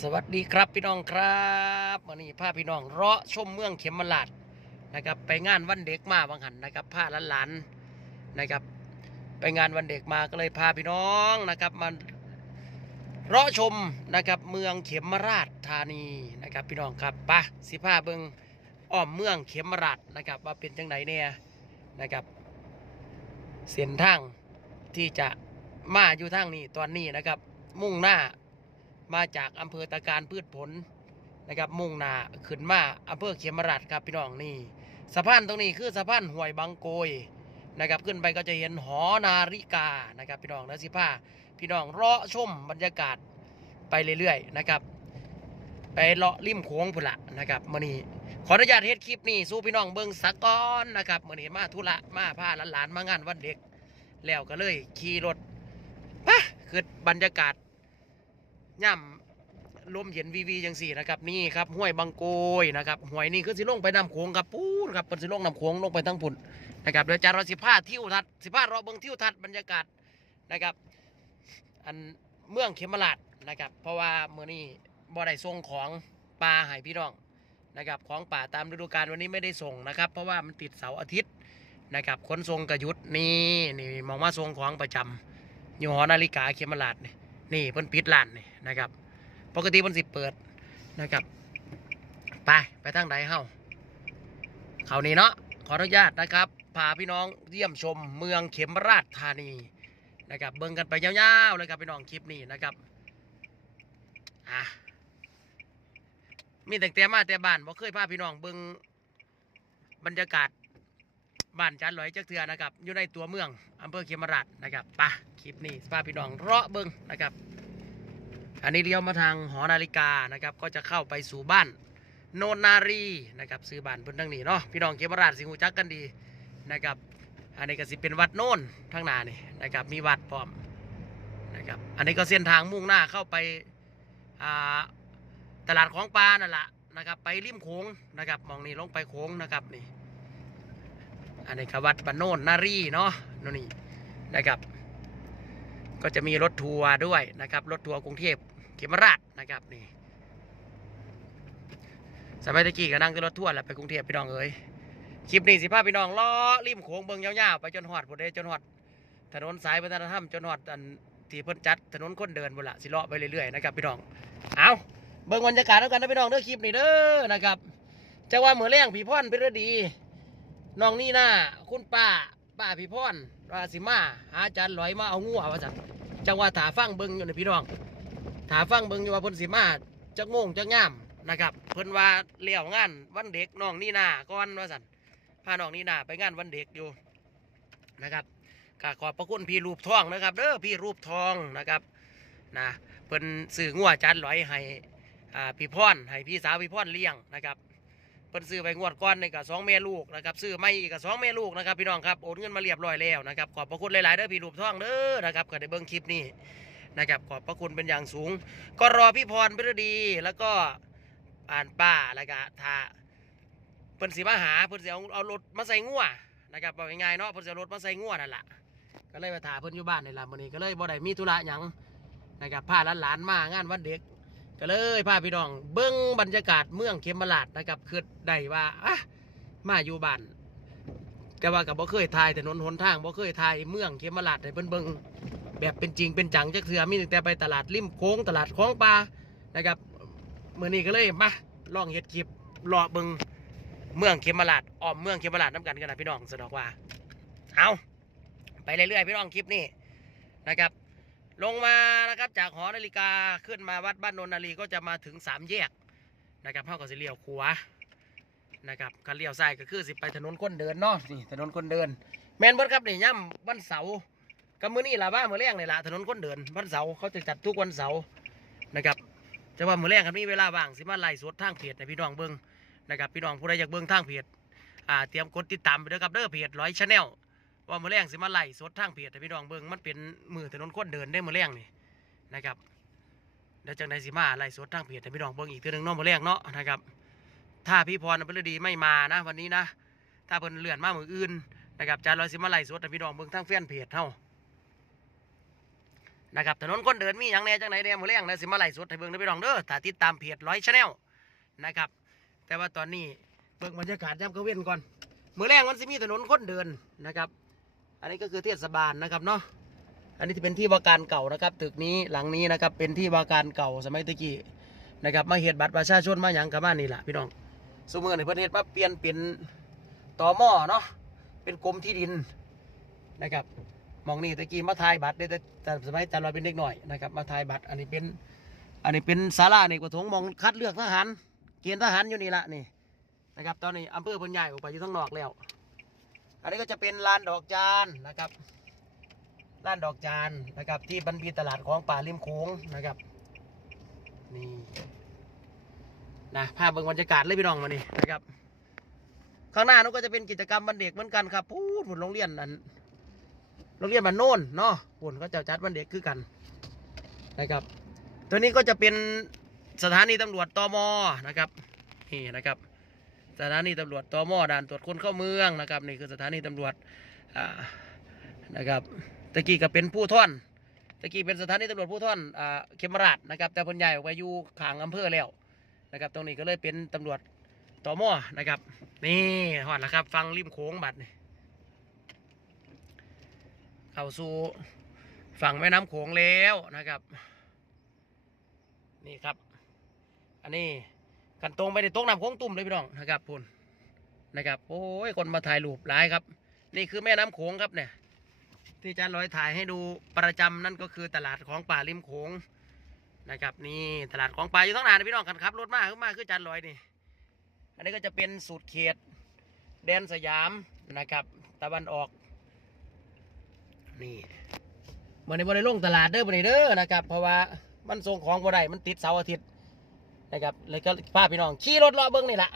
สวัสดีครับพี่น้องครับวันนี้พาพี่น้องเลาะชมเมืองเขมราชนะครับ ไปงานวันเด็กมาบางหันนะครับพาหลานๆนะครับ ไปงานวันเด็กมาก็เลยพาพี่น้องนะครับมาเลาะชมนะครับเมืองเขมราชธานีนะครับพี่น้องครับปะสิพาเบิงอ้อมเมืองเขมราชนะครับ ว่าเป็นจังไหนเนี่ยนะครับเส้นทางที่จะมาอยู่ทางนี้ตอนนี้นะครับ มุ่งหน้า มาจากอำเภอตะการพืชผลนะครับมุ่งหนาขึ้นมาอำเภอเขมราชครับพี่น้องนี่สะพานตรงนี้คือสะพานห้วยบางโกยนะครับขึ้นไปก็จะเห็นหอนาฬิกานะครับพี่น้องแล้วสิผ้าพี่น้องเลาะชมบรรยากาศไปเรื่อยๆนะครับ ไปเลาะริมโค้งพุ่นละนะครับมื่อนี้ขออนุญาตเฮ็ดคลิปนี้สู้พี่น้องเบิ่งสักก้อนนะครับมื่อนี้มาธุระมาพาหลานๆมางานวันเด็ก แล้วก็เลยขี่รถปะคือบรรยากาศ ย่ำลมเย็นวีวีจังสี่นะครับนี่ครับห้วยบางโกยนะครับห้วยนี่คือสิลงไปน้ำโขงครับปูนครับเป็นสิลงน้ำโขงลงไปทั้งพุ่นนะครับเดี๋ยวจะราสิพาทิวทัศน์สิพารอเบิงทิวทัศน์บรรยากาศนะครับอันเมืองเขมราชนะครับ เพราะว่าเมื่อนี้บ่ได้ส่งของปลาให้พี่น้องนะครับของป่าตามฤดูกาลวันนี้ไม่ได้ส่งนะครับ เพราะว่ามันติดเสาร์อาทิตย์นะครับขนส่งกระยุดนี่นี่มองมาส่งของประจำอยู่หอนาฬิกาเขมราชนี่ นี่เพิ่นปิดร้านนี่นะครับ ปกติเพิ่นสิเปิดนะครับ ไปไปทางใดเฮาเขานี่เนาะขออนุญาตนะครับพาพี่น้องเยี่ยมชมเมืองเข็มราชธานีนะครับเบิ่งกันไปยาวๆเลยครับพี่น้องคลิปนี้นะครับอะมีแต่แต่มาแต่บ้านบ่เคยพาพี่น้องเบิ่งบรรยากาศ บ้านจันลอยจักเทือนะครับ อยู่ในตัวเมืองอำเภอเขมราชนะครับปะคลิปนี้พาพี่น้องเลาะเบิ่งนะครับ อันนี้เลี้ยวมาทางหอนาฬิกานะครับ ก็จะเข้าไปสู่บ้านโนนนารีนะครับซื้อบ้านเพิ่นทางนี้เนาะพี่น้องเขมราชสิหูจักกันดีนะครับ อันนี้ก็สิเป็นวัดโน่นทางหน้านี่นะครับมีวัดพร้อมนะครับอันนี้ก็เส้นทางมุ่งหน้าเข้าไปอ่าตลาดของปลานั่นแหละนะครับไปริมโขงนะครับมองนี่ลงไปโขงนะครับนี่ อันนี้ก็วัดบ้านโน่นนารีเนาะนู่นนี่นะครับ ก็จะมีรถทัวร์ด้วยนะครับรถทัวร์กรุงเทพเขมราชนะครับนี่สมัยตะกี้ก็นั่งในรถทัวร์แหละไปกรุงเทพพี่น้องเอ้ยคลิปนี้สิพาพี่น้องล้อริมโขงเบิงยาวๆไปจนหอดพุ่นเดจนหอดถนนสายวัฒนธรรมจนหอดอันที่เพิ่นจัดถนนคนเดินบนละสิเลาะไปเรื่อยๆนะครับพี่น้องเอาเบิ่งบรรยากาศแล้วกันนะพี่น้องเด้อคลิปนี้เด้อนะครับจะว่าเหมือแรงผีพ่อนพิรดี น้องนี่นาคุณป้าป้าผีพ่อนว่าสิมาหาอาจารย์ลอยมาเอางูว่าจังจังว่าถาฟังเบิงอยู่ในพี่น้องถาฟังเบิงอยู่ว่าเพิ่นสิมาจักโมงจักงามนะครับ เพิ่นว่าเลี้ยวงานวันเด็กน้องนี่นาก่อนว่าสั่นพาน้องนี่นาไปงานวันเด็กอยู่นะครับก็ขอบพระคุณพี่รูปทองนะครับเด้อพี่รูปทองนะครับนะเพิ่นซื้องัวจานลอยให้อ่าพี่พรให้พี่สาวพี่พรเลี้ยงนะครับ เพิ่นซื้อไปงวดก้อนนี่ก็สองแม่ลูกนะครับซื้อไม่อีกก็สองแม่ลูกนะครับพี่น้องครับโอนเงินมาเรียบร้อยแล้วนะครับขอบพระคุณหลายๆเด้อพี่รูปท่องเด้อนะครับก็ได้เบิ่งคลิปนี้นะครับขอบพระคุณเป็นอย่างสูง ก็รอพี่พรพิรดีแล้วก็อ่านป้าแล้วก็ทาเพิ่นสิมาหาเพิ่นสิเอาเอารถมาใส่งัวนะครับบอกง่ายๆเนาะเพิ่นสิเอารถมาใส่งัวนั่นแหละก็เลยมาถาเพิ่นอยู่บ้านนี่ล่ะมื้อนี้ก็เลยบ่ได้มีธุระหยังนะครับพาหลานๆมางานวันเด็ก ก็เลยพาพี่น้อง เบิ้งบรรยากาศเมืองเขมราชนะครับคือได้ว่าอะมาอยู่บ้านแต่ว่ากับบ่เคยทายถนนหนทางบ่เคยทายเมืองเขมราชให้เบิ่งเบิ่งแบบเป็นจริงเป็นจังจักเทื่อมีแต่ไปตลาดริมโค้งตลาดคลองปลานะครับเมื้อนี้ก็เลยมาลองเฮ็ดคลิปรอเบิ่งเมืองเขมราชอ้อมเมืองเขมราชน้ำกันกันนะพี่น้องสะดอกว่าเอาไปเรื่อยๆพี่น้องคลิปนี้นะครับ ลงมานะครับจากหอนาฬิกาขึ้นมาวัดบ้านโนนนารีก็จะมาถึงสามแยกนะครับเขาก็สิเลียวขวานะครับคันเลี้ยวซ้ายก็คือสิไปถนนคนเดินเนาะนี่ถนนคนเดิน แมนบดครับนี่ย่ำวันเสาร์กับมื้อนี้ล่ะว่ามื้อแรงนี่ล่ะถนนคนเดินวันเสาร์เขาจะจัดทุกวันเสาร์นะครับจะว่ามื้อแรงครับมีเวลาว่างสิมาไล่สดทางเพจให้พี่น้องเบิ่งนะครับพี่น้องผู้ใดอยากเบิ่งทางเพจอ่าเตรียมกดติดตามไปเด้อครับเด้อเพจร้อยชาแนล ว่ามือแรงสิมาไล่สดทางเพจให้พี่น้องเบิงมันเป็นมือถนนคนเดินได้มือแรงนี่นะครับเดี๋ยวจังใดสิมาไล่สดทางเพจให้พี่น้องเบิงอีกเทื่อหนึ่งเนาะมือแรงเนาะนะครับ ถ้าพี่พรเป็นฤดีไม่มานะ วันนี้นะ ถ้าเพิ่นเลื่อนมามืออื่นนะครับจานลอยสิมาไล่สดให้พี่น้องเบิงทางแฟนเพจเฮานะครับถนนคนเดินมีอย่างแน่จังไหนแหน่มือแรงนะสิมาไล่สดให้เบิงเด้พี่น้องเด้อถ้าติดตามเพจร้อยชาแนลนะครับ แต่ว่าตอนนี้เบิงบรรยากาศยามกลางเว้นก่อนมือแรงมันสิมีถนนคนเดินนะครับ อันนี้ก็คือเทศบาลนะครับเนาะอันนี้ที่เป็นที่ว่าการเก่านะครับตึกนี้หลังนี้นะครับเป็นที่ว่าการเก่าสมัยตะกี้นะครับมาเฮ็ดบัตรประชาชนมาหยังกับมานี่แหละพี่น้องสมือในประเทศมาเปลี่ยนเป็นต่อหม้อเนาะเป็นกรมที่ดินนะครับมองนี่ตะกี้มาทายบัตรได้แต่สมัยจันเราเป็นเด็กหน่อยนะครับมาทายบัตรอันนี้เป็นอันนี้เป็นศาลาในกระถงมองคัดเลือกทหารเกณฑ์ทหารอยู่นี่ละนี่นะครับตอนนี้อำเภอพนใหญ่ออกไปอยู่ทั้งนอกแล้ว อันนี้ก็จะเป็นลานดอกจานนะครับลานดอกจานนะครับ ที่บันพีตลาดของป่าริมโขงนะครับนี่นะภาพเบิ่งบรรยากาศเลยพี่น้องมานี่นะครับ ข้างหน้านู้นก็จะเป็นกิจกรรมวันเด็กเหมือนกันครับพูดผุนโรงเรียนนั้นโรงเรียนบ้านโน่นเนาะผุนก็จะจัดวันเด็กคือกันนะครับ ตัวนี้ก็จะเป็นสถานีตำรวจตมนะครับนี่นะครับ สถานีตำรวจตมด่านตรวจคนเข้าเมืองนะครับนี่คือสถานีตำรวจอ่านะครับตะกี้ก็เป็นผู้ท่อนตะกี้เป็นสถานีตำรวจผู้ท่อนอ่าเขมราชนะครับแต่พนใหญ่ออกไปอยู่ขางอำเภอแล้วนะครับตรงนี้ก็เลยเป็นตำรวจตมนะครับ นี่หอดแล้วครับ ฟังริมโค้งบัดเข้าสู่ฝั่งแม่น้ำโขงแล้วนะครับ นี่ครับ อันนี้ กันตรงไปในตรงน้ำโค้งตุ่มเลยพี่น้องนะครับพุ่นนะครับ โอ้ยคนมาถ่ายรูปหลายครับ นี่คือแม่น้ำโขงครับเนี่ย ที่อาจารย์ร้อยถ่ายให้ดูประจำนั่นก็คือตลาดของป่าริมโขงนะครับนี่ตลาดของป่าอยู่ทั้งนานพี่น้องกันครับรถมากขึ้นมาคืออาจารย์ร้อยนี่ อันนี้ก็จะเป็นสูตรเขต แดนสยามนะครับตะวันออก นี่วันนี้วันนี้ลงตลาดเด้อวันนี้เด้อนะครับ เพราะว่ามันส่งของบ่ได้มันติดเสาร์อาทิตย์ นะครับเลยก็พาพี่น้องขี่รถเลาะเบิ้งนี่แหละ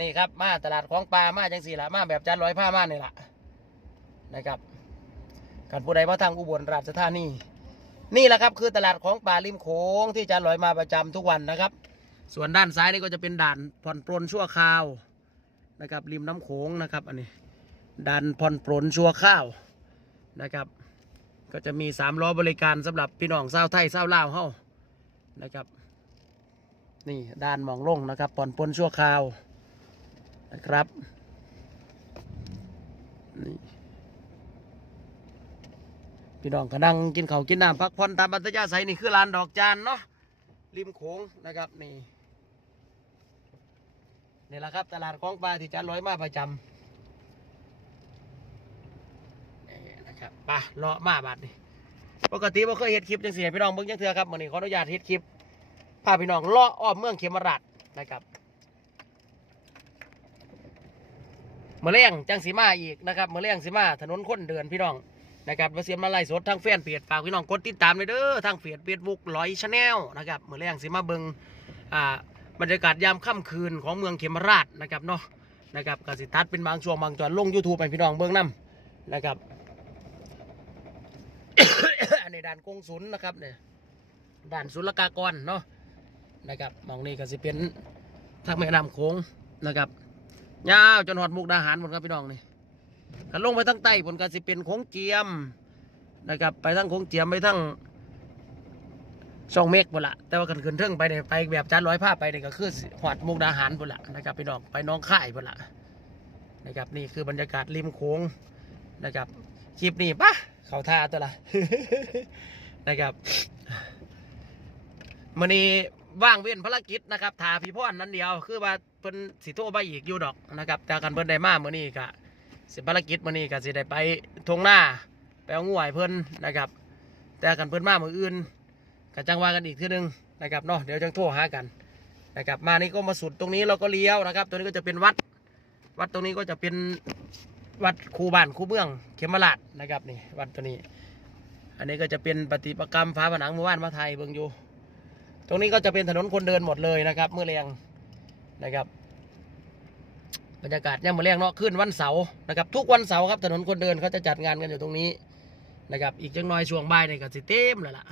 นี่ครับมาตลาดของปลามาจังสี่ละมาแบบจานร้อยผ้ามานี่แหละนะครับการผู้ใดมาทางอุบลราชธานีนี่แหละครับคือตลาดของปลาริมโขงที่จานร้อยมาประจำทุกวันนะครับ ส่วนด้านซ้ายนี่ก็จะเป็นด่านผ่อนปลนชั่วคราวนะครับริมน้ำโขงนะครับ อันนี้ด่านผ่อนปลนชั่วข้าวนะครับ ก็จะมีสามล้อบริการสำหรับพี่น้องเศร้าวไทยเศร้าวลาวเฮานะครับ นี่ด้านมองลงนะครับผ่อนปลนชั่วคราวนะครับนี่พี่น้องก็นั่งกินข้าวกินน้ำพักผ่อนตามบัตยาใสนี่คือลานดอกจานเนาะริมโขงนะครับนี่นี่แหละครับตลาดของปลาที่จานร้อยมาประจำนี่นะครับไปเลาะมาบัดนี่ปกติบ่เคยเฮ็ดคลิปจังซี่ให้พี่น้องเบิ่งจังเทื่อครับมื้อนี้ขออนุญาตเฮ็ดคลิป พาพี่น้องเลาะอ้อมเมืองเขมราชนะครับมื้อแรงจังสิมาอีกนะครับมื้อแรงสิมาถนนคนเดินพี่น้องนะครับมาเสียมาไล่สดทางแฟนเพจฝากพี่น้องกดติดตามเลยเด้อทางเพจ Facebook ร้อยชาแนลนะครับมื้อแรงสิมาเบิงอ่าบรรยากาศยามค่ำคืนของเมืองเขมราชนะครับเนาะนะครับกสิตัดเป็นบางช่วงบางตอนลง YouTube ให้พี่น้องเบิ่งนํนะครับอันด่านกงศุลนะครับเนี่ยด่านศุลกากรเนาะ นะครับมองนี้ก็สิเป็นทางแม่น้ำโขงนะครับยาวจนหอดมุกดาหารหมดครับพี่น้องนี่กันลงไปทั้งใต้ผลก็สิเป็นโขงเจียมนะครับ ไปทั้งโขงเจียมไปทั้งช่องเมฆหมดละแต่ว่ากันขึ้นเทิงไปเนี่ยไปแบบจานร้อยผ้าไปเนี่ยก็คือหอดมุกดาหารหมดละนะครับพี่น้องไปน้องค่ายหมดละนะครับนี่คือบรรยากาศริมโขงนะครับคลิปนี้ปะเขาท่าตัวละนะครับมันนี้ ว่างเว้นภารกิจนะครับทาพี่พ่อนนั้นเดียว คือว่าเพิ่นสิโทรไปอีกอยู่ดอกนะครับแต่กันเพิ่นได้มาเมื่อนี้กะสิภารกิจมื่อนี้ก็สิได้ไปทงหน้าไปเอางูให้เพิ่นนะครับ แต่กันเพิ่นมาเมื่ออื่นก็จังว่ากันอีกทีนึงนะครับเนาะเดี๋ยวจังโทรหากันนะครับมานี่ก็มาสุดตรงนี้เราก็เลี้ยวนะครับ ตัวนี้ก็จะเป็นวัด วัดตรงนี้ก็จะเป็นวัดคูบ้านคูเมืองเขมราชนะครับนี่วัดตัวนี้ อันนี้ก็จะเป็นปฏิปกรรมฟ้าผนังเมื่อวานมาไทยเบิ่งอยู่ ตรงนี้ก็จะเป็นถนนคนเดินหมดเลยนะครับเมื่อแรงนะครับบรรยากาศย่ามเมื่อแรงเนาะขึ้นวันเสาร์นะครับทุกวันเสาร์ครับถนนคนเดินเขาจะจัดงานกันอยู่ตรงนี้นะครับอีกจังน้อยช่วงบ่ายนี่ก็สิเต็มแล้วล่ะ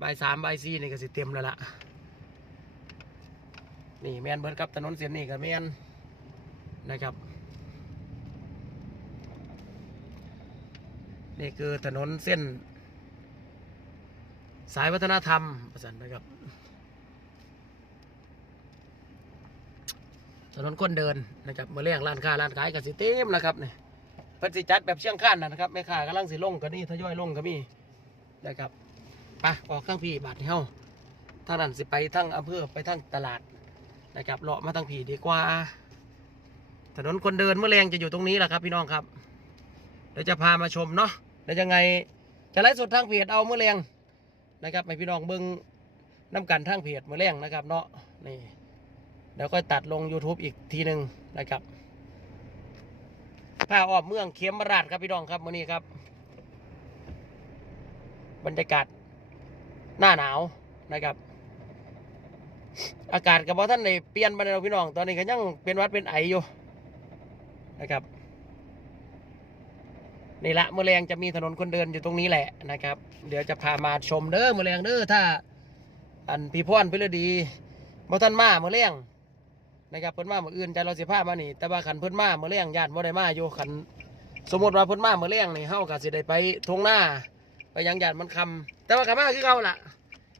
บ่ายสามบ่ายสี่นี่ก็สิเต็มแล้วล่ะนี่แมนเบิร์ดครับถนนเส้นนี้กับแมนนะครับ นี่คือถนนเส้น สายวัฒนธรรมประสันนะครับถนนคนเดินนะครับมาเลี้ยงร้านค้าร้านขายกับสิเต็มนะครับเนี่ยเพิ่นสิจัดแบบเชียงข้านนะครับแม่ค้ากำลังสิลงก็นี่ทยอยลงก็มีนะครับไปออกข้างพี่บาทเฮาทางนั้นสิไปทั้งอำเภอไปทั้งตลาดนะครับเลาะมาทางผีดีกว่า ถนนคนเดินเมื่อแรงจะอยู่ตรงนี้แหละครับพี่น้องครับเดี๋ยวจะพามาชมเนาะเดี๋ยวยังไงจะไลฟ์สดทางเพจเอาเมื่อแรง นะครับให้พี่น้องเบิ้งน้ำกันทางเพจเมื่อแรงนะครับ เนาะนี่เดี๋ยวก็ตัดลง YouTube อีกทีหนึ่งนะครับผ้าอ้อมเมืองเขมราชครับพี่น้องครับมื่อนี้ครับ บรรยากาศหน้าหนาวนะครับ อากาศกับว่ท่านในเปลี่ยนไปแล้วพี่น้อง ตอนนี้ก็ยังเป็นวัดเป็นไออยู่นะครับ นี่ละเมื่อแรงจะมีถนนคนเดินอยู่ตรงนี้แหละนะครับ เดี๋ยวจะพามาชมเด้อเมื่อแรงเด้อถ้า อันพี่พ่อนพิรดีบ่ท่านมาเมื่อแรงนะครับเพิ่นมาเมื่ออื่นใจเราสิพามานี่ แต่ว่าขันเพิ่นมาเมื่อเลี้ยงญาติบ่ได้มาอยู่ขันสมมติว่าเพิ่นมาเมื่อเลี้ยงนี่เฮาก็สิได้ไปทงหน้า ไปยังญาติมันคำแต่ว่าขันมาคือเก่าล่ะ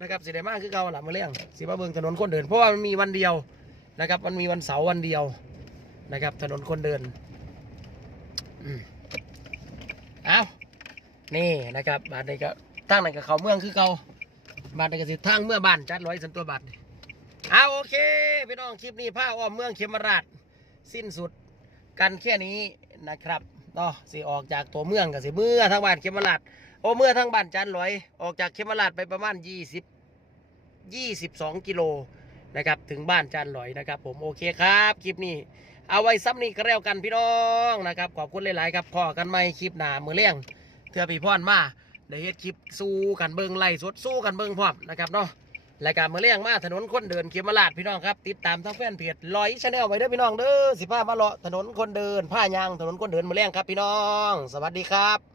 นะครับสิได้มาคือเก่าล่ะเมื่อเลี้ยงสิมาเบิ่งถนนคนเดิน เพราะว่ามันมีวันเดียวนะครับ มันมีวันเสาร์วันเดียวนะครับ ถนนคนเดิน อืม นี่นะครับบานนี้ก็ตั้งไหนกับเขาเมืองคือเกาบานนี้ก็สิทางเมื่อบ้านจัดร้อยสันตัวบัตรเอาโอเคพี่น้องคลิปนี้ผ้าอ้อมเมืองเขมราช สิ้นสุดกันแค่นี้นะครับเนาะสิออกจากตัวเมืองกับสิเมื่อทางบ้านเขมราชโอ้เมื่อทางบ้านจันลอย ออกจากเขมราชไปประมาณ 20 22 กิโลนะครับถึงบ้านจันลอยนะครับ ผมโอเคครับคลิปนี้เอาไว้ซ้ำนี้ก็แล้วกันพี่น้องนะครับ ขอบคุณหลาย ๆ ครับพอกันไหมคลิปหน้ามือเลี้ยง เถื่อพี่พ่อนมาเดี๋ยวเฮ็ดคลิปสู้กันเบิงไล่สดสู้กันเบิงพร้อมนะครับเนาะรายการมาเลี้ยงมาถนนคนเดินเขียมราดพี่น้องครับติดตามทางแฟนเพจลอยชาแนลไว้เด้อพี่น้องเด้อสิพามาเลาะถนนคนเดินผ้ายางถนนคนเดินมาเลี้ยงครับพี่น้อง สวัสดีครับ